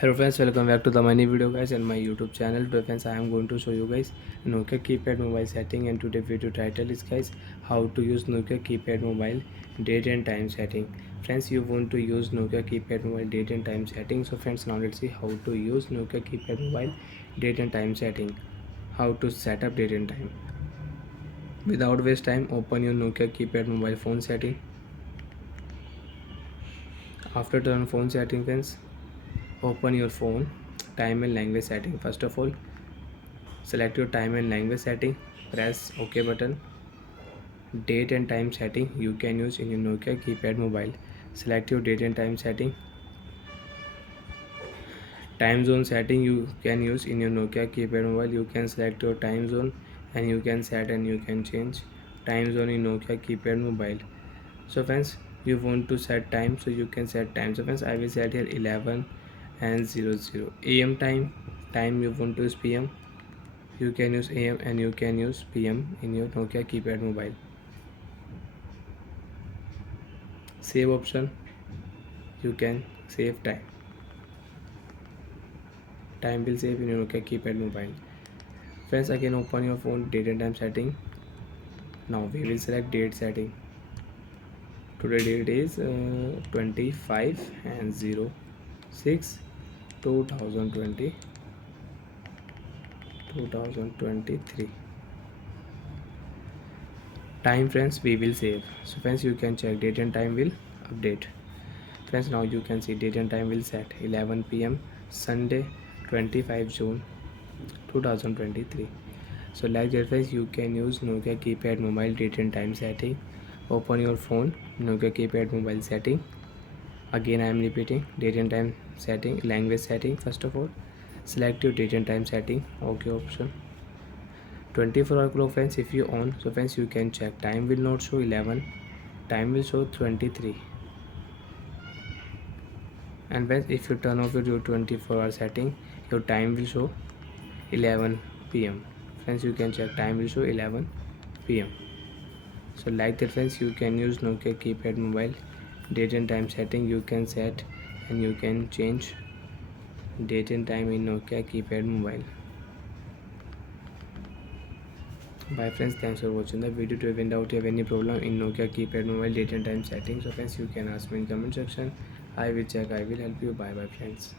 Hello friends, welcome back to the mini video guys and my YouTube channel. Today friends, I am going to show you guys Nokia keypad mobile setting, and today video title is guys how to use Nokia keypad mobile date and time setting. Friends, you want to use Nokia keypad mobile date and time setting. So friends, now let's see how to use Nokia keypad mobile date and time setting. How to set up date and time. Without waste time, open your Nokia keypad mobile phone setting. After turn phone setting friends, open your phone time and language setting. First of all, select your time and language setting, press OK button. Date and time setting you can use in your Nokia keypad mobile. Select your date and time setting. Time zone setting you can use in your Nokia keypad mobile. You can select your time zone and you can set and you can change time zone in Nokia keypad mobile. So friends, you want to set time, so you can set time. So friends, I will set here 11 and 00 am time you want to use PM. You can use AM and you can use PM in your Nokia keypad mobile. Save option, you can save time will save in your Nokia keypad mobile. Friends, again open your phone date and time setting. Now we will select date setting. Today date is 25 and 06 2020 2023. Time friends we will save. So friends, you can check date and time will update. Friends, now you can see date and time will set 11 p.m. Sunday 25 June 2023. So like that friends, you can use Nokia keypad mobile date and time setting. Open your phone Nokia keypad mobile setting. Again I am repeating, date and time setting, language setting. First of all, select your date and time setting, OK option. 24-hour clock friends if you on, so friends you can check time will not show 11, time will show 23. And friends, if you turn off your 24-hour setting, your time will show 11 p.m. Friends, you can check time will show 11 p.m. So like that friends, you can use Nokia keypad mobile date and time setting. You can set and you can change date and time in Nokia keypad mobile. Bye friends, thanks for watching the video. To find out if you have any problem in Nokia keypad mobile date and time setting, so friends you can ask me in comment section. I will check, I will help you. Bye bye friends.